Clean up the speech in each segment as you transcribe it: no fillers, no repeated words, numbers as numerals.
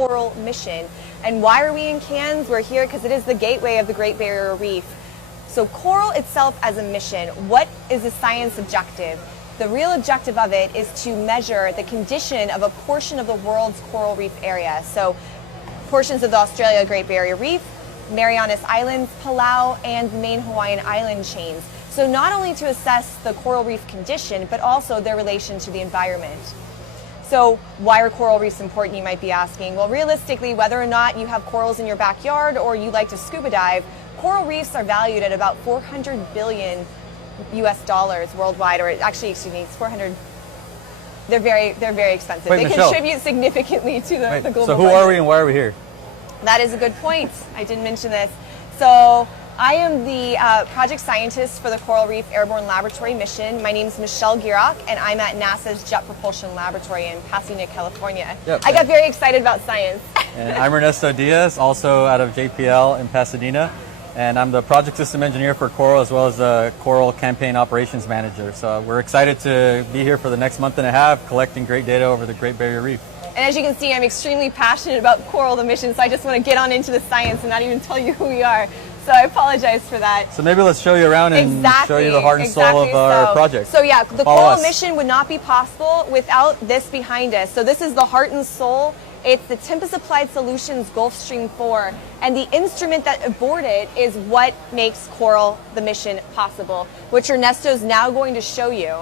Coral Mission. And why are we in Cairns? We're here because it is the gateway of the Great Barrier Reef. So coral itself as a mission, what is the science objective? The real objective of it is to measure the condition of a portion of the world's coral reef area. So portions of the Australia Great Barrier Reef, Marianas Islands, Palau, and the main Hawaiian island chains. So not only to assess the coral reef condition, but also their relation to the environment. So why are coral reefs important, you might be asking? Well, realistically, whether or not you have corals in your backyard or you like to scuba dive, coral reefs are valued at about 400 billion US dollars worldwide, or actually, excuse me, it's 400. They're very expensive. Wait, they Michelle, contribute significantly to the global So who budget. are we and why are we here? That is a good point. I didn't mention this. So I am the project scientist for the Coral Reef Airborne Laboratory mission. My name is Michelle Gierach, and I'm at NASA's Jet Propulsion Laboratory in Pasadena, California. Yep. I got very excited about science. And I'm Ernesto Diaz, also out of JPL in Pasadena. And I'm the project system engineer for Coral, as well as the Coral campaign operations manager. So we're excited to be here for the next month and a half, collecting great data over the Great Barrier Reef. And as you can see, I'm extremely passionate about Coral, the mission, so I just want to get on into the science and not even tell you who we are. So I apologize for that. So maybe let's show you around and show you the heart and soul of our project. So yeah, the Follow Coral us. mission would not be possible without this behind us. So this is the heart and soul. It's the Tempest Applied Solutions Gulfstream 4, and the instrument that aboard it is what makes Coral, the mission, possible, which Ernesto is now going to show you.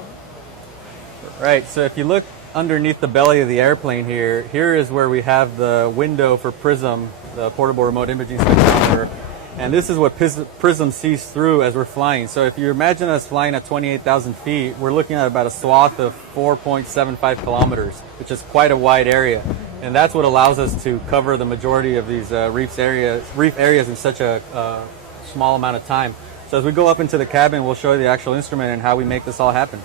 Right, so if you look underneath the belly of the airplane here is where we have the window for PRISM, the portable remote imaging spectrometer. And this is what PRISM sees through as we're flying. So if you imagine us flying at 28,000 feet, we're looking at about a swath of 4.75 kilometers, which is quite a wide area. And that's what allows us to cover the majority of these reef areas in such a small amount of time. So as we go up into the cabin, we'll show you the actual instrument and how we make this all happen.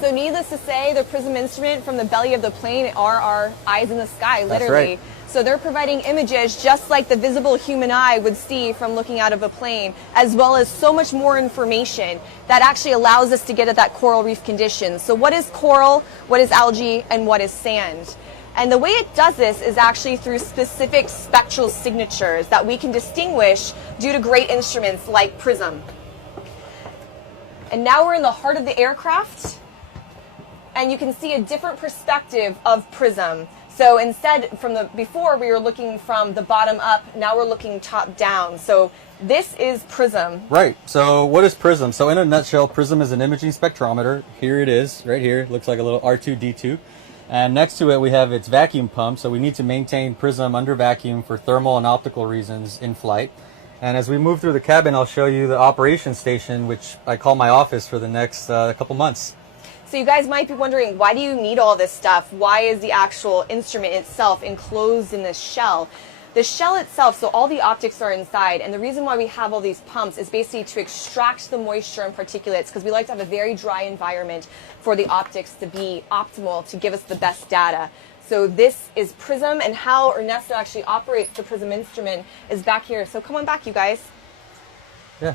So needless to say, the PRISM instrument from the belly of the plane are our eyes in the sky, literally. That's right. So they're providing images just like the visible human eye would see from looking out of a plane, as well as so much more information that actually allows us to get at that coral reef condition. So what is coral, what is algae, and what is sand? And the way it does this is actually through specific spectral signatures that we can distinguish due to great instruments like PRISM. And now we're in the heart of the aircraft, and you can see a different perspective of PRISM. So instead, before we were looking from the bottom up, now we're looking top down. So this is PRISM. Right. So what is PRISM? So in a nutshell, PRISM is an imaging spectrometer. Here it is, right here. It looks like a little R2-D2. And next to it, we have its vacuum pump. So we need to maintain PRISM under vacuum for thermal and optical reasons in flight. And as we move through the cabin, I'll show you the operations station, which I call my office for the next couple months. So you guys might be wondering, why do you need all this stuff? Why is the actual instrument itself enclosed in this shell? The shell itself, so all the optics are inside, and the reason why we have all these pumps is basically to extract the moisture and particulates, because we like to have a very dry environment for the optics to be optimal, to give us the best data. So this is PRISM, and how Ernesto actually operates the PRISM instrument is back here. So come on back, you guys. Yeah.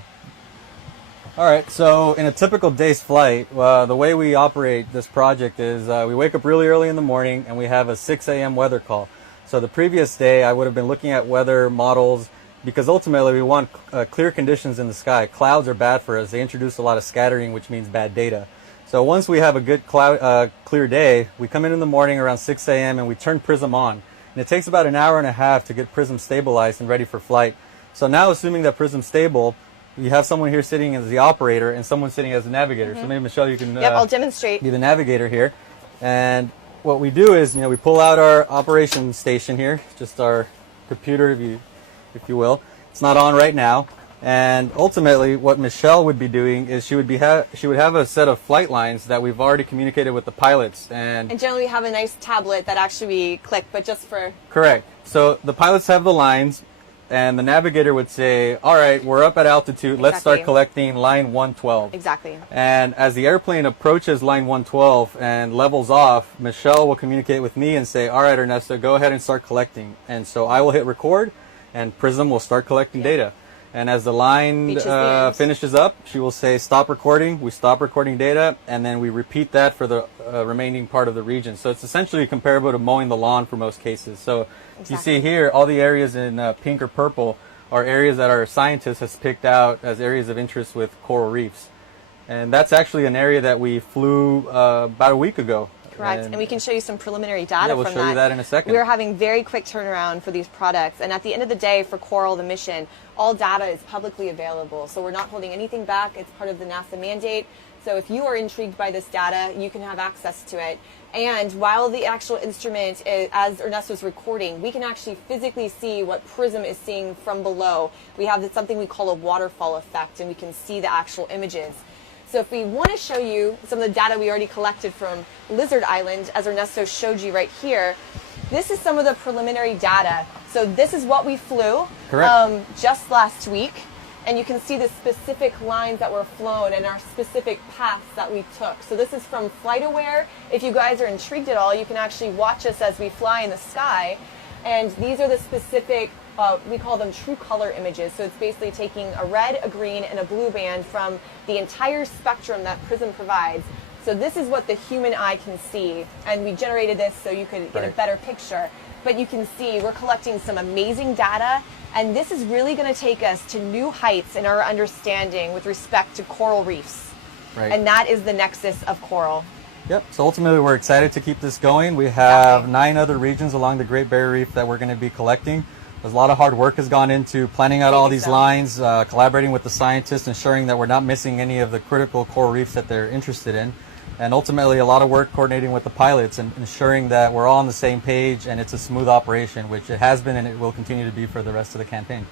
All right, so in a typical day's flight, the way we operate this project is we wake up really early in the morning and we have a 6 a.m. weather call. So the previous day I would have been looking at weather models because ultimately we want clear conditions in the sky. Clouds are bad for us. They introduce a lot of scattering, which means bad data. So once we have a good clear day, we come in the morning around 6 a.m. and we turn PRISM on. And it takes about an hour and a half to get PRISM stabilized and ready for flight. So now assuming that PRISM's stable, you have someone here sitting as the operator and someone sitting as the navigator. So maybe Michelle, you can I'll demonstrate. Be the navigator here. And what we do is, we pull out our operation station here, just our computer, if you will. It's not on right now. And ultimately, what Michelle would be doing is she would have a set of flight lines that we've already communicated with the pilots. And generally we have a nice tablet that actually we click, but just for... Correct. So the pilots have the lines. And the navigator would say, all right, we're up at altitude. Let's start collecting line 112. Exactly. And as the airplane approaches line 112 and levels off, Michelle will communicate with me and say, all right, Ernesto, go ahead and start collecting. And so I will hit record, and PRISM will start collecting data. And as the line Reaches the end. finishes up, she will say stop recording. We stop recording data, and then we repeat that for the remaining part of the region. So it's essentially comparable to mowing the lawn for most cases. So you see here, all the areas in pink or purple are areas that our scientists has picked out as areas of interest with coral reefs. And that's actually an area that we flew about a week ago. Correct, and we can show you some preliminary data Yeah, we'll from show you that in a second. We're having very quick turnaround for these products, and at the end of the day, for Coral, the mission, all data is publicly available. So we're not holding anything back. It's part of the NASA mandate. So if you are intrigued by this data, you can have access to it. And while the actual instrument, as Ernesto's recording, we can actually physically see what PRISM is seeing from below. We have something we call a waterfall effect, and we can see the actual images. So if we want to show you some of the data we already collected from Lizard Island, as Ernesto showed you right here, this is some of the preliminary data. So this is what we flew just last week. And you can see the specific lines that were flown and our specific paths that we took. So this is from FlightAware. If you guys are intrigued at all, you can actually watch us as we fly in the sky. And these are the specific, we call them true color images. So it's basically taking a red, a green, and a blue band from the entire spectrum that PRISM provides. So this is what the human eye can see. And we generated this so you could get a better picture. But you can see we're collecting some amazing data. And this is really going to take us to new heights in our understanding with respect to coral reefs. Right. And that is the nexus of coral. Yep. So ultimately, we're excited to keep this going. We have 9 other regions along the Great Barrier Reef that we're going to be collecting. There's a lot of hard work has gone into planning out all these lines, collaborating with the scientists, ensuring that we're not missing any of the critical coral reefs that they're interested in. And ultimately, a lot of work coordinating with the pilots and ensuring that we're all on the same page and it's a smooth operation, which it has been and it will continue to be for the rest of the campaign.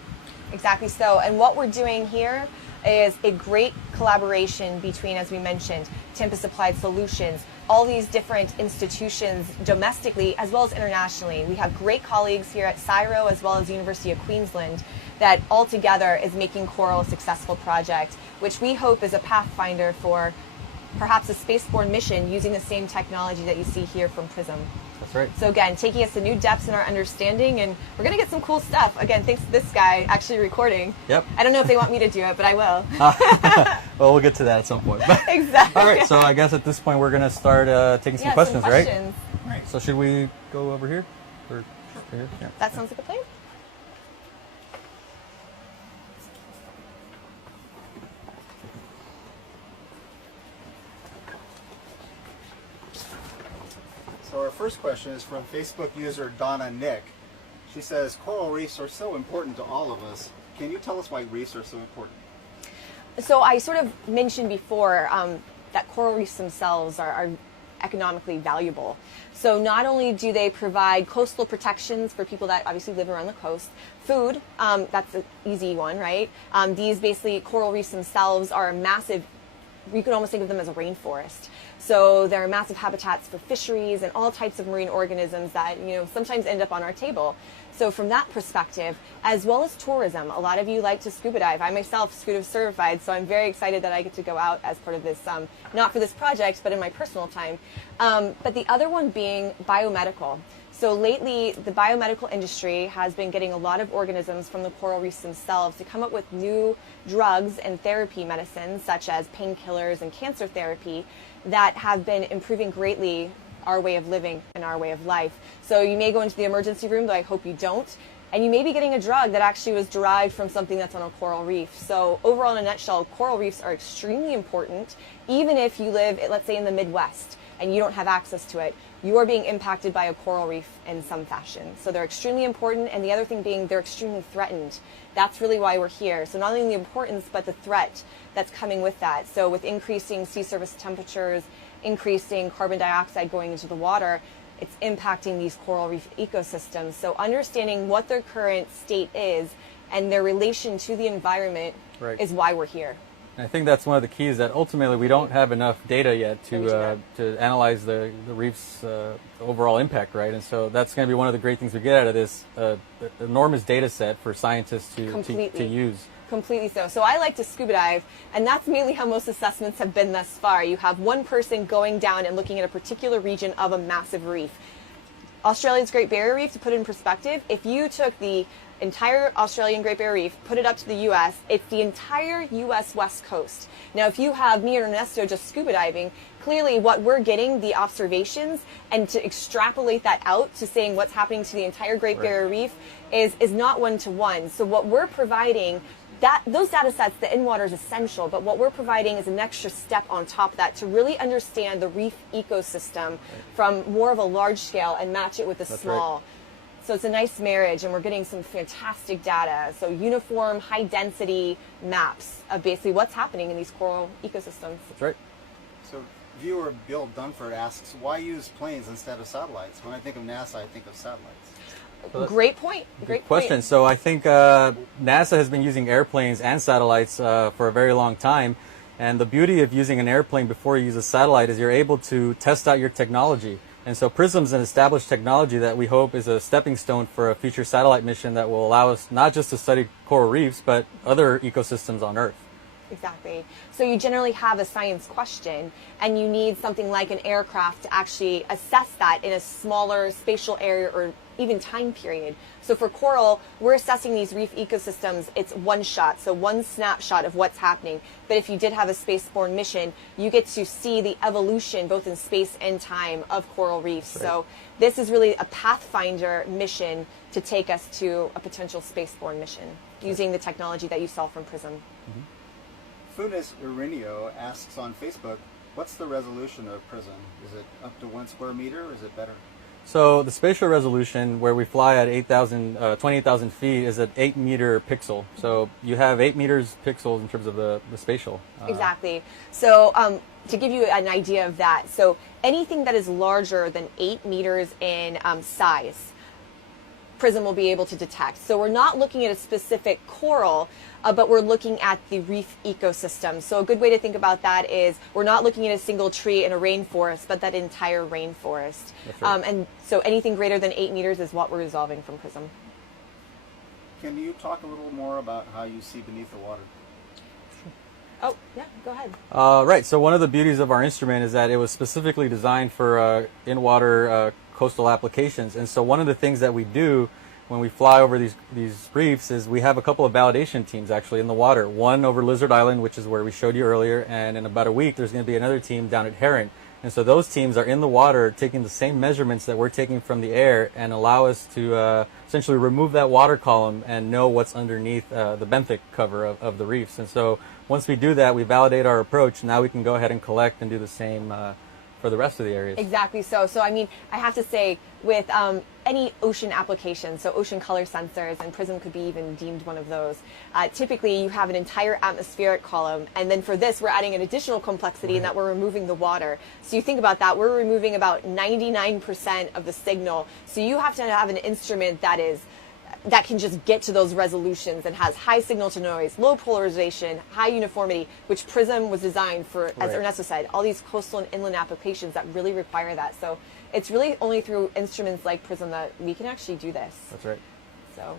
Exactly so. And what we're doing here is a great collaboration between, as we mentioned, Tempest Applied Solutions, all these different institutions domestically as well as internationally. We have great colleagues here at CSIRO as well as University of Queensland that all together is making Coral a successful project, which we hope is a pathfinder for perhaps a spaceborne mission using the same technology that you see here from PRISM. That's right. So again, taking us to new depths in our understanding, and we're going to get some cool stuff. Again, thanks to this guy actually recording. Yep. I don't know if they want me to do it, but I will. Well, we'll get to that at some point. Exactly. All right, so I guess at this point we're going to start taking some questions, right? Right. So should we go over here? Or here? Yeah. That sounds like a plan. So our first question is from Facebook user Donna Nick. She says, coral reefs are so important to all of us. Can you tell us why reefs are so important? So I sort of mentioned before that coral reefs themselves are economically valuable. So not only do they provide coastal protections for people that obviously live around the coast, food, that's an easy one, right? These basically coral reefs themselves are a massive, you can almost think of them as a rainforest. So they're massive habitats for fisheries and all types of marine organisms that, you know, sometimes end up on our table. So from that perspective, as well as tourism, a lot of you like to scuba dive. I myself scuba certified, so I'm very excited that I get to go out as part of this, not for this project, but in my personal time. But the other one being biomedical. So lately, the biomedical industry has been getting a lot of organisms from the coral reefs themselves to come up with new drugs and therapy medicines, such as painkillers and cancer therapy, that have been improving greatly our way of living and our way of life. So you may go into the emergency room, though I hope you don't, and you may be getting a drug that actually was derived from something that's on a coral reef. So overall, in a nutshell, coral reefs are extremely important, even if you live, let's say, in the Midwest, and you don't have access to it. You are being impacted by a coral reef in some fashion. So they're extremely important, and the other thing being they're extremely threatened. That's really why we're here. So not only the importance, but the threat that's coming with that. So with increasing sea surface temperatures, increasing carbon dioxide going into the water, it's impacting these coral reef ecosystems. So understanding what their current state is and their relation to the environment is why we're here. I think that's one of the keys, that ultimately we don't have enough data yet to analyze the reef's overall impact, right? And so that's going to be one of the great things we get out of this enormous data set for scientists to use. Completely so. So I like to scuba dive, and that's mainly how most assessments have been thus far. You have one person going down and looking at a particular region of a massive reef. Australia's Great Barrier Reef, to put it in perspective, if you took the entire Australian Great Barrier Reef, put it up to the U.S., it's the entire U.S. West Coast. Now, if you have me and Ernesto just scuba diving, clearly what we're getting, the observations, and to extrapolate that out to saying what's happening to the entire Great Barrier Reef is not one-to-one. So what we're providing, those data sets, the in-water is essential, but what we're providing is an extra step on top of that to really understand the reef ecosystem from more of a large scale and match it with the small. Right. So it's a nice marriage, and we're getting some fantastic data. So uniform, high-density maps of basically what's happening in these coral ecosystems. That's right. So viewer Bill Dunford asks, why use planes instead of satellites? When I think of NASA, I think of satellites. Great point. Great question. point. So I think NASA has been using airplanes and satellites for a very long time. And the beauty of using an airplane before you use a satellite is you're able to test out your technology. And so PRISM's an established technology that we hope is a stepping stone for a future satellite mission that will allow us not just to study coral reefs, but other ecosystems on Earth. Exactly. So you generally have a science question, and you need something like an aircraft to actually assess that in a smaller spatial area or even time period. So for coral, we're assessing these reef ecosystems. It's one shot, so one snapshot of what's happening. But if you did have a spaceborne mission, you get to see the evolution both in space and time of coral reefs. Right. So this is really a pathfinder mission to take us to a potential spaceborne mission using the technology that you saw from PRISM. Mm-hmm. Funes Irineo asks on Facebook, what's the resolution of PRISM? Is it up to 1 square meter, or is it better? So the spatial resolution, where we fly at 28,000 feet, is at 8-meter pixel. So you have 8 meters pixels in terms of the spatial. Exactly. So to give you an idea of that, so anything that is larger than 8 meters in size, PRISM will be able to detect. So we're not looking at a specific coral, but we're looking at the reef ecosystem. So a good way to think about that is we're not looking at a single tree in a rainforest, but that entire rainforest. That's right. And so anything greater than 8 meters is what we're resolving from PRISM. Can you talk a little more about how you see beneath the water? Oh, yeah, go ahead. Right. So one of the beauties of our instrument is that it was specifically designed for in-water coastal applications. And so one of the things that we do when we fly over these reefs is we have a couple of validation teams actually in the water. One over Lizard Island, which is where we showed you earlier, and in about a week there's going to be another team down at Heron. And so those teams are in the water taking the same measurements that we're taking from the air and allow us to essentially remove that water column and know what's underneath the benthic cover of the reefs. And so once we do that, we validate our approach. Now we can go ahead and collect and do the same for the rest of the areas. Exactly so. So, I mean, I have to say, with any ocean application, so ocean color sensors, and PRISM could be even deemed one of those, typically you have an entire atmospheric column, and then for this, we're adding an additional complexity in that we're removing the water. So you think about that, we're removing about 99% of the signal. So you have to have an instrument that can just get to those resolutions and has high signal to noise, low polarization, high uniformity, which PRISM was designed for, as Ernesto said, all these coastal and inland applications that really require that. So it's really only through instruments like PRISM that we can actually do this. That's right. So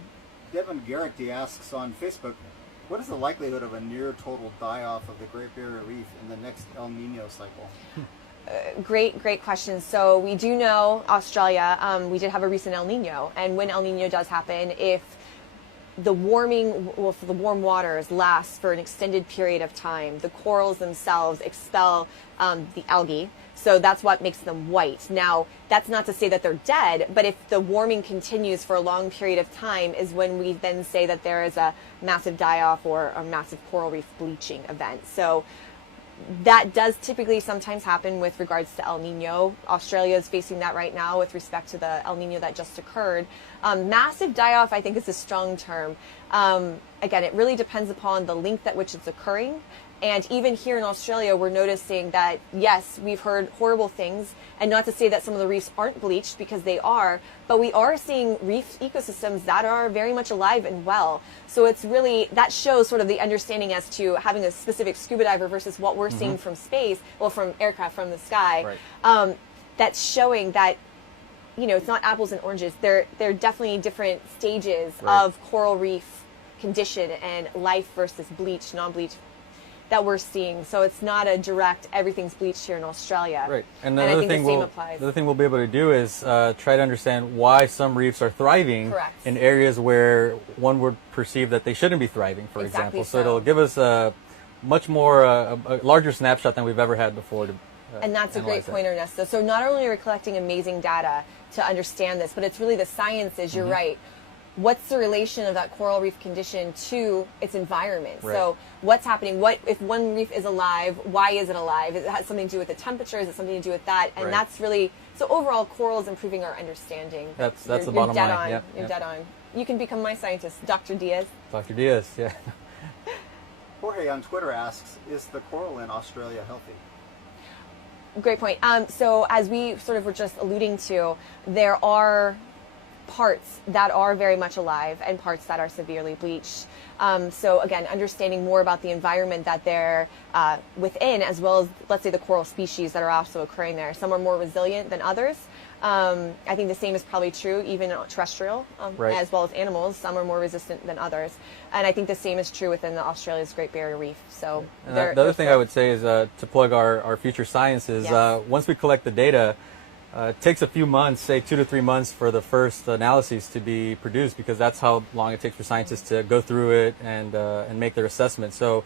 Devin Garrick asks on Facebook, what is the likelihood of a near total die-off of the Great Barrier Reef in the next El Nino cycle? Great question. So we do know Australia, we did have a recent El Nino, and when El Nino does happen, if the warm waters last for an extended period of time, the corals themselves expel the algae. So that's what makes them white. Now, that's not to say that they're dead, but if the warming continues for a long period of time is when we then say that there is a massive die-off or a massive coral reef bleaching event. So that does typically sometimes happen with regards to El Nino. Australia is facing that right now with respect to the El Nino that just occurred. Massive die-off, I think, is a strong term. Again, it really depends upon the length at which it's occurring. And even here in Australia, we're noticing that, yes, we've heard horrible things, and not to say that some of the reefs aren't bleached, because they are, but we are seeing reef ecosystems that are very much alive and well. So it's really, that shows sort of the understanding as to having a specific scuba diver versus what we're seeing from space, well, from aircraft from the sky. Right. That's showing that, you know, it's not apples and oranges. They're definitely different stages of coral reef condition and life versus bleach, non-bleach. that we're seeing. So it's not a direct everything's bleached here in Australia. Right. And I the other think thing the same applies. the other thing we'll be able to do is try to understand why some reefs are thriving Correct. in areas where one would perceive that they shouldn't be thriving, for Exactly example. So so. it'll give us a much more a larger snapshot than we've ever had before to And that's a great analyze that. point, Ernesto. So not only are we collecting amazing data to understand this, but it's really the sciences, you're right. What's the relation of that coral reef condition to its environment? Right. So what's happening? What if one reef is alive? Why is it alive? It has something to do with the temperature. Is it something to do with that? And Right. that's really, so overall coral is improving our understanding. That's You're- the you're bottom dead line. on. Yep, You're yep. dead on. You can become my scientist, Dr. Diaz. Dr. Diaz, yeah. Jorge on Twitter asks, is the coral in Australia healthy? Great point. So as we sort of were just alluding to, there are parts that are very much alive and parts that are severely bleached. So again, understanding more about the environment that they're within, as well as, let's say, the coral species that are also occurring there. Some are more resilient than others. I think the same is probably true even terrestrial, Right. as well as animals. Some are more resistant than others. And I think the same is true within the Australia's Great Barrier Reef. So And the other thing I would say is to plug our future science is Yes. once we collect the data, it takes a few months, say 2 to 3 months, for the first analyses to be produced, because that's how long it takes for scientists to go through it and make their assessment. So,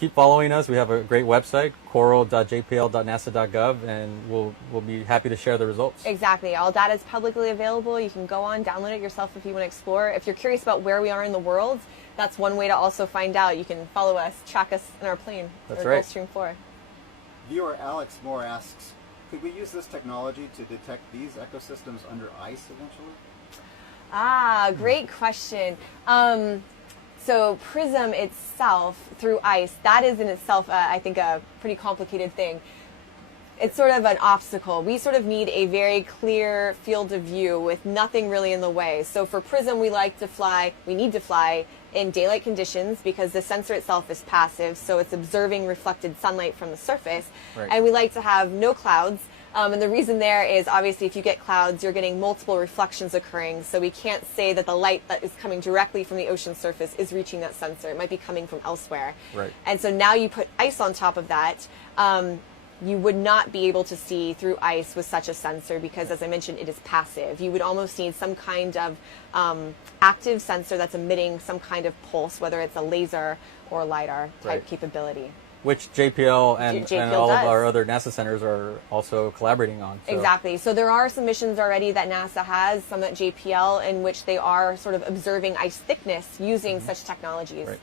keep following us. We have a great website, coral.jpl.nasa.gov, and we'll be happy to share the results. Exactly. All data is publicly available. You can go on, download it yourself if you want to explore. If you're curious about where we are in the world, that's one way to also find out. You can follow us, track us in our plane, That's or right. Gulfstream 4. Viewer Alex Moore asks, could we use this technology to detect these ecosystems under ice eventually? Great question. So PRISM itself, through ice, that is in itself, I think, a pretty complicated thing. It's sort of an obstacle. We sort of need a very clear field of view with nothing really in the way. So for PRISM, we need to fly in daylight conditions because the sensor itself is passive, so it's observing reflected sunlight from the surface. Right. And we like to have no clouds. And the reason there is obviously if you get clouds, you're getting multiple reflections occurring. So we can't say that the light that is coming directly from the ocean surface is reaching that sensor. It might be coming from elsewhere. Right. And so now you put ice on top of that. You would not be able to see through ice with such a sensor because, as I mentioned, it is passive. You would almost need some kind of active sensor that's emitting some kind of pulse, whether it's a laser or LiDAR type Right. capability. Which JPL and JPL all of does. our other NASA centers are also collaborating on. So. Exactly. So there are some missions already that NASA has, some at JPL, in which they are sort of observing ice thickness using such technologies. Right.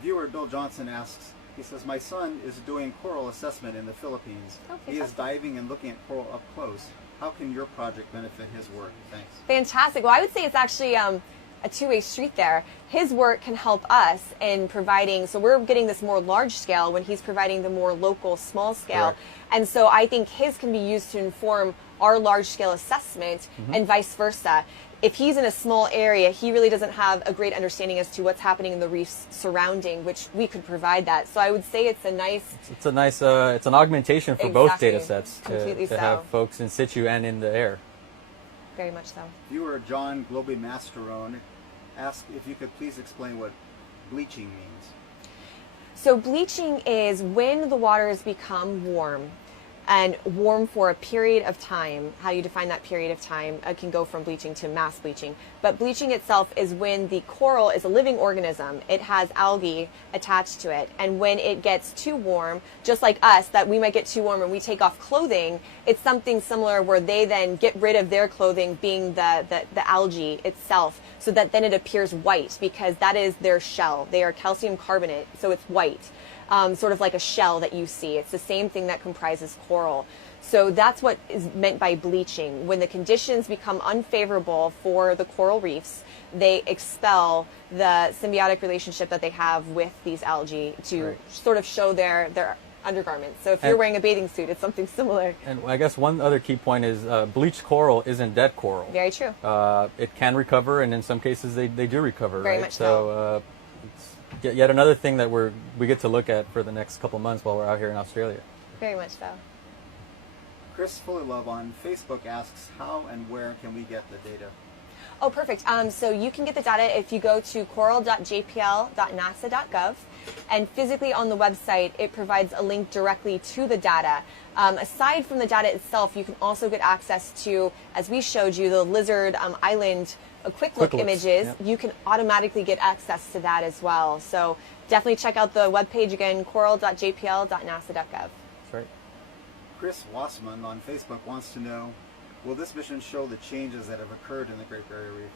Viewer Bill Johnson asks, he says, my son is doing coral assessment in the Philippines. Oh, He is fantastic. diving and looking at coral up close. How can your project benefit his work? Thanks. Fantastic. Well, I would say it's actually a two-way street there. His work can help us in providing, so we're getting this more large scale when he's providing the more local small scale. Correct. And so I think his can be used to inform our large scale assessment and vice versa. If he's in a small area, he really doesn't have a great understanding as to what's happening in the reefs surrounding, which we could provide that. So I would say it's a nice, It's a nice, it's an augmentation for both Exactly. data sets Completely to so. have folks in situ and in the air. very much so. Viewer John Globy Masterone asked if you could please explain what bleaching means. So bleaching is when the waters become warm and warm for a period of time. How you define that period of time can go from bleaching to mass bleaching. But bleaching itself is when the coral is a living organism. It has algae attached to it. And when it gets too warm, just like us, that we might get too warm and we take off clothing, it's something similar where they then get rid of their clothing, being the algae itself, so that then it appears white because that is their shell. They are calcium carbonate, so it's white. Sort of like a shell that you see. It's the same thing that comprises coral. So that's what is meant by bleaching. When the conditions become unfavorable for the coral reefs, they expel the symbiotic relationship that they have with these algae to Right. sort of show their undergarments. So if you're And- wearing a bathing suit, it's something similar. And I guess one other key point is bleached coral isn't dead coral. Very true. It can recover, and in some cases they do recover. Very right? much so. It's yet another thing that we get to look at for the next couple months while we're out here in Australia. Very much so. Chris Fullilove on Facebook asks, how and where can we get the data? Oh, perfect. So you can get the data if you go to coral.jpl.nasa.gov, and physically on the website, it provides a link directly to the data. Aside from the data itself, you can also get access to, as we showed you, the Lizard Island quick look looks, images. yep. You can automatically get access to that as well. So definitely check out the webpage again, coral.jpl.nasa.gov. That's right. Chris Wassman on Facebook wants to know, will this mission show the changes that have occurred in the Great Barrier Reef?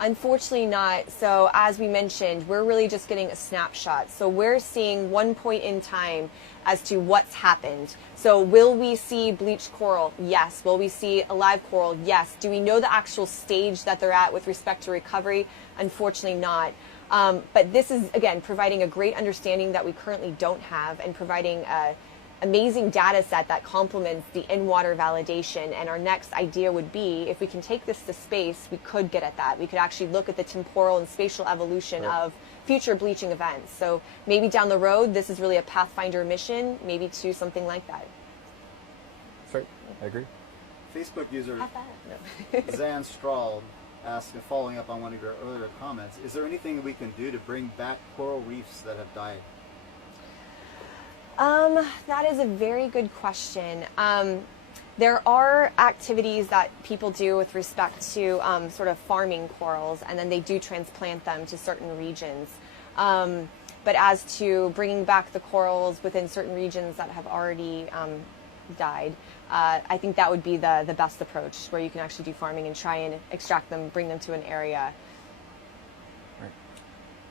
Unfortunately not. So as we mentioned, we're really just getting a snapshot. So we're seeing one point in time as to what's happened. So will we see bleached coral? Yes. Will we see alive coral? Yes. Do we know the actual stage that they're at with respect to recovery? Unfortunately not. But this is, again, providing a great understanding that we currently don't have, and providing a amazing data set that complements the in-water validation. And our next idea would be, if we can take this to space, we could get at that. We could actually look at the temporal and spatial evolution of future bleaching events. So maybe down the road, this is really a Pathfinder mission, maybe to something like that. That's right. I agree. Facebook user Have fun. Zan Strahl asks, following up on one of your earlier comments, is there anything we can do to bring back coral reefs that have died? That is a very good question. There are activities that people do with respect to sort of farming corals, and then they do transplant them to certain regions. But as to bringing back the corals within certain regions that have already died, I think that would be the best approach, where you can actually do farming and try and extract them, bring them to an area.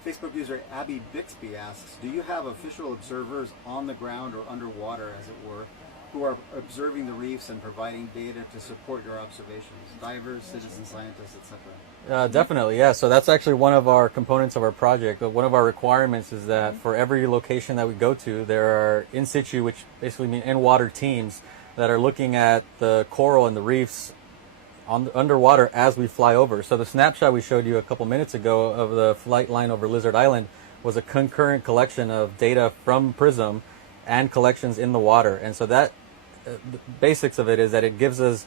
Facebook user Abby Bixby asks, do you have official observers on the ground or underwater, as it were, who are observing the reefs and providing data to support your observations? Divers, citizen scientists, etc. Definitely, yeah. So that's actually one of our components of our project. But one of our requirements is that for every location that we go to, there are in situ, which basically mean in-water teams that are looking at the coral and the reefs underwater as we fly over. So the snapshot we showed you a couple minutes ago of the flight line over Lizard Island was a concurrent collection of data from PRISM and collections in the water. And so that the basics of it is that it gives us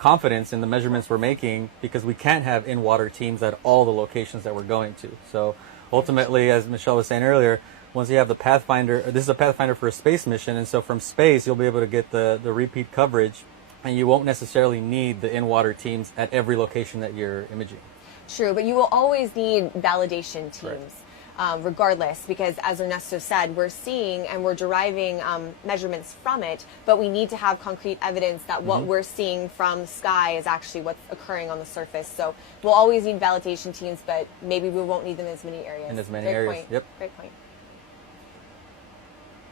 confidence in the measurements we're making, because we can't have in-water teams at all the locations that we're going to. So ultimately, as Michelle was saying earlier, once you have the Pathfinder, this is a Pathfinder for a space mission, and so from space you'll be able to get the repeat coverage, and you won't necessarily need the in-water teams at every location that you're imaging. True, but you will always need validation teams, regardless, because as Ernesto said, we're seeing and we're deriving measurements from it, but we need to have concrete evidence that what we're seeing from the sky is actually what's occurring on the surface. So we'll always need validation teams, but maybe we won't need them in as many areas. In as many Great areas, point. yep. Great point.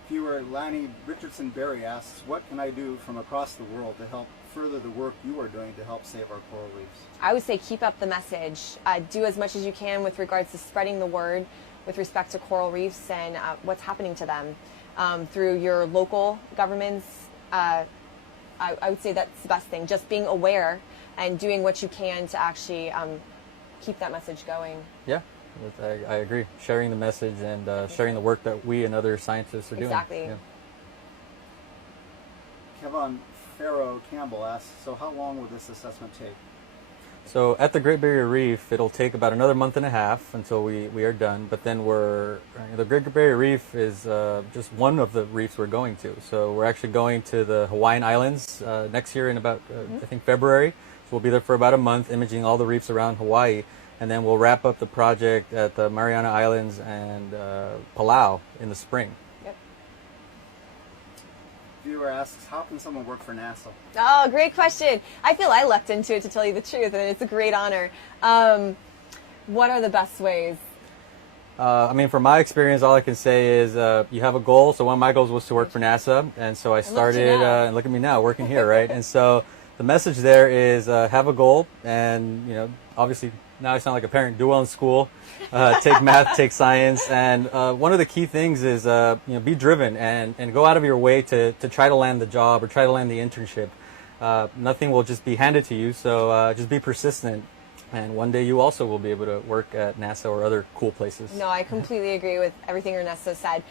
Viewer Lanny Richardson Berry asks, what can I do from across the world to help further the work you are doing to help save our coral reefs? I would say keep up the message. Do as much as you can with regards to spreading the word with respect to coral reefs and what's happening to them through your local governments. I would say that's the best thing. Just being aware and doing what you can to actually keep that message going. Yeah, I agree. Sharing the message and sharing the work that we and other scientists are doing. Exactly. Yeah. Kevin Farrow Campbell asks, so how long will this assessment take? So at the Great Barrier Reef, it'll take about another month and a half until we are done. But then the Great Barrier Reef is just one of the reefs we're going to. So we're actually going to the Hawaiian Islands next year in about, I think, February. So we'll be there for about a month, imaging all the reefs around Hawaii. And then we'll wrap up the project at the Mariana Islands and Palau in the spring. Viewer asks, how can someone work for NASA? Oh, great question. I feel I lucked into it, to tell you the truth, and it's a great honor. What are the best ways? I mean, from my experience, all I can say is you have a goal. So one of my goals was to work for NASA, and so I started, and look at me now, working here, right? And so the message there is have a goal, and, you know, obviously now I sound like a parent, do well in school, take math, take science, and one of the key things is, you know, be driven and go out of your way to try to land the job or try to land the internship. Nothing will just be handed to you, so just be persistent. And one day you also will be able to work at NASA or other cool places. No, I completely agree with everything Ernesto said.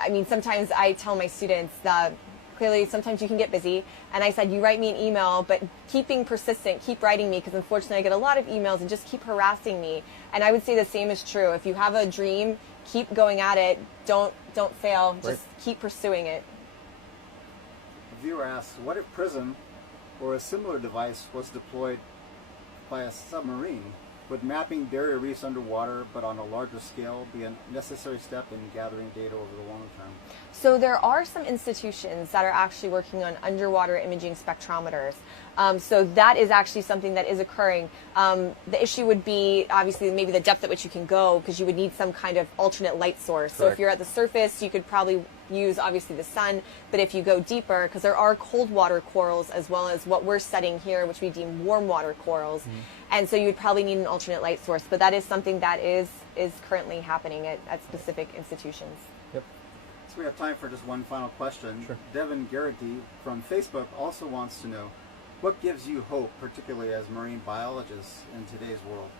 I mean, sometimes I tell my students that clearly sometimes you can get busy. And I said, you write me an email, but keep being persistent, keep writing me, because unfortunately I get a lot of emails and just keep harassing me. And I would say the same is true. If you have a dream, keep going at it. Don't fail. Just keep pursuing it. A viewer asks, what if PRISM or a similar device was deployed by a submarine? Would mapping barrier reefs underwater, but on a larger scale, be a necessary step in gathering data over the long term? So there are some institutions that are actually working on underwater imaging spectrometers. So that is actually something that is occurring. The issue would be obviously maybe the depth at which you can go, because you would need some kind of alternate light source. So if you're at the surface, you could probably use obviously the sun, but if you go deeper, because there are cold water corals as well as what we're studying here, which we deem warm water corals, and so you would probably need an alternate light source. But that is something that is currently happening at specific institutions. Yep. So we have time for just one final question. Sure. Devin Garrity from Facebook also wants to know, what gives you hope, particularly as marine biologists in today's world?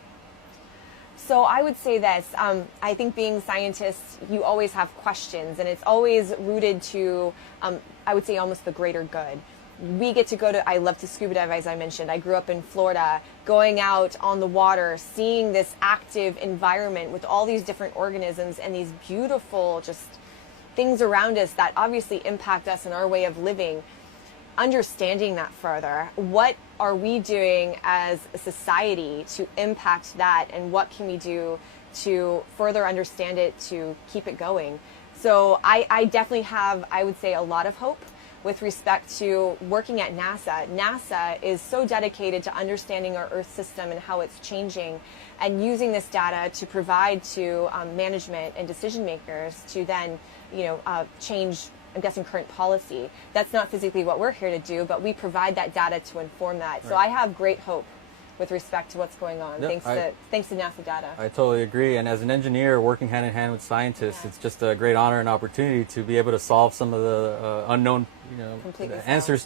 So I would say this, I think being scientists, you always have questions, and it's always rooted to, I would say, almost the greater good. We get to go to, I love to scuba dive, as I mentioned. I grew up in Florida, going out on the water, seeing this active environment with all these different organisms and these beautiful just things around us that obviously impact us in our way of living. Understanding that further, what are we doing as a society to impact that, and what can we do to further understand it, to keep it going? So I definitely have, I would say, a lot of hope with respect to working at NASA. NASA is so dedicated to understanding our Earth system and how it's changing, and using this data to provide to management and decision makers to then, change, I'm guessing, current policy. That's not physically what we're here to do, but we provide that data to inform that. So I have great hope with respect to what's going on, thanks to NASA data. I totally agree. And as an engineer working hand in hand with scientists, it's just a great honor and opportunity to be able to solve some of the unknown,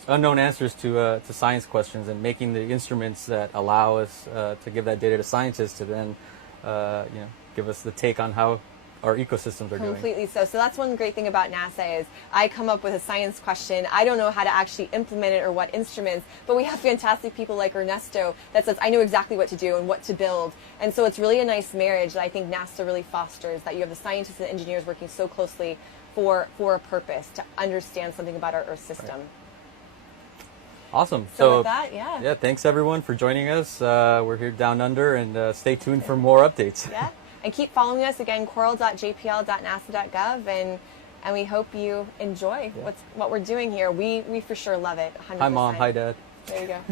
unknown answers to science questions, and making the instruments that allow us to give that data to scientists to then, give us the take on how our ecosystems are doing. Completely so. So that's one great thing about NASA is I come up with a science question. I don't know how to actually implement it or what instruments, but we have fantastic people like Ernesto that says, I know exactly what to do and what to build. And so it's really a nice marriage that I think NASA really fosters, that you have the scientists and engineers working so closely for a purpose, to understand something about our Earth system. Awesome. So with that, yeah, thanks everyone for joining us. We're here down under, and stay tuned for more updates. Yeah. And keep following us, again, coral.jpl.nasa.gov, and we hope you enjoy what we're doing here. We for sure love it, 100%. Hi, Mom. Hi, Dad. There you go.